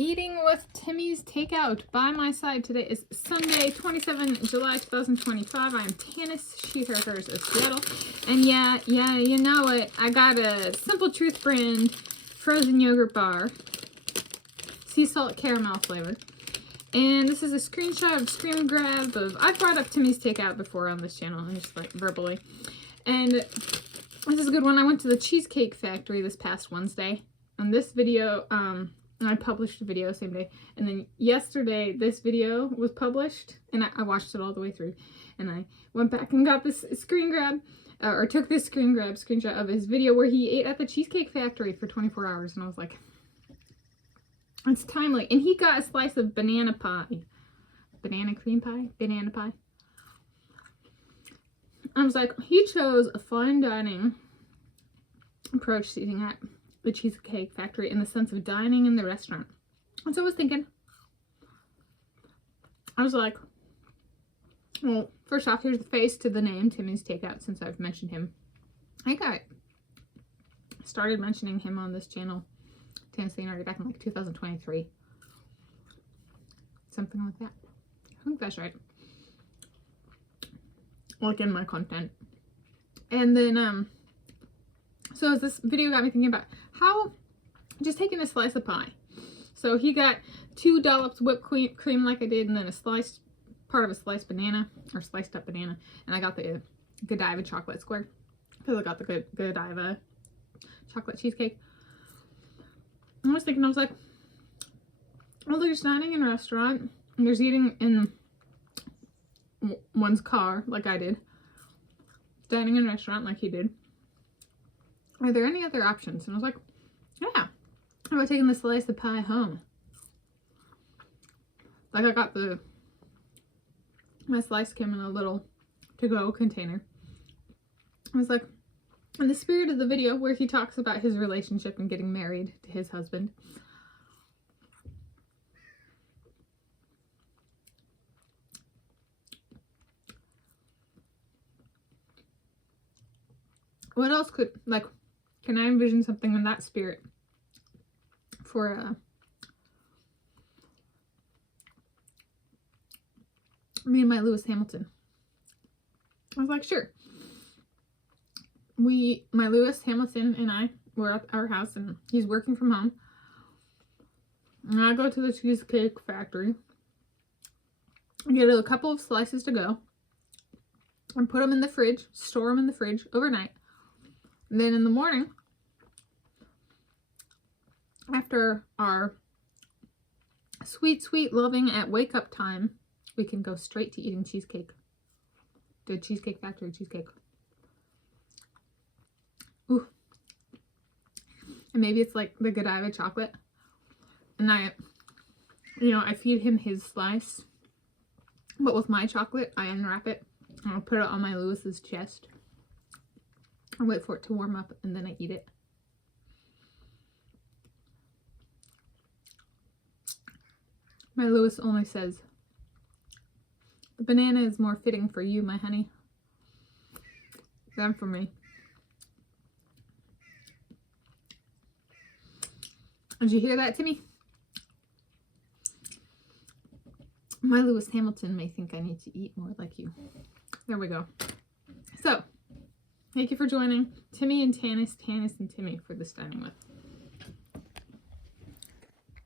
Eating with Timmy's Takeout. By my side today is Sunday, 27 July 2025. I am Tanis, she, her, hers of Seattle. And yeah, you know it. I got a Simple Truth brand frozen yogurt bar. Sea salt caramel flavored. And this is a screenshot of screen grab of, I've brought up Timmy's Takeout before on this channel, and just like verbally. And this is a good one. I went to the Cheesecake Factory this past Wednesday. And this video, I published a video same day, and then yesterday this video was published, and I watched it all the way through, and I went back and got this screen grab, or took this screenshot of his video where he ate at the Cheesecake Factory for 24 hours, and I was like, it's timely. And he got a slice of banana pie, banana cream pie, banana pie. I was like, he chose a fine dining approach to eating at the Cheesecake Factory in the sense of dining in the restaurant. And so I was thinking, I was like, well, first off, here's the face to the name, Timmy's Takeout, since I've mentioned him. I think I started mentioning him on this channel, Tanis Leonhardi, back in like 2023. Something like that. I think that's right. Like in my content. And then, so this video got me thinking about how, just taking a slice of pie. So he got 2 dollops whipped cream like I did, and then a part of a sliced banana, or sliced up banana. And I got the Godiva chocolate square, because I got the Godiva chocolate cheesecake. And I was thinking, I was like, well, there's dining in a restaurant, and there's eating in one's car, like I did. Dining in a restaurant, like he did. Are there any other options? And I was like, yeah. How about taking the slice of pie home? Like I got my slice came in a little to-go container. I was like, in the spirit of the video where he talks about his relationship and getting married to his husband. What else could, like, can I envision something in that spirit for me and my Lewis Hamilton? I was like, sure. My Lewis Hamilton and I were at our house, and he's working from home. And I go to the Cheesecake Factory and get a couple of slices to go and put them in the fridge, store them in the fridge overnight. And then in the morning, after our sweet, sweet loving at wake up time, we can go straight to eating cheesecake. The Cheesecake Factory cheesecake. Ooh. And maybe it's like the Godiva chocolate. And I feed him his slice. But with my chocolate, I unwrap it. And I'll put it on my Lewis's chest. I wait for it to warm up, and then I eat it. My Lewis only says, the banana is more fitting for you, my honey, than for me. Did you hear that, Timmy? My Lewis Hamilton may think I need to eat more like you. There we go. So, thank you for joining Timmy and Tanis and Timmy for this dining with.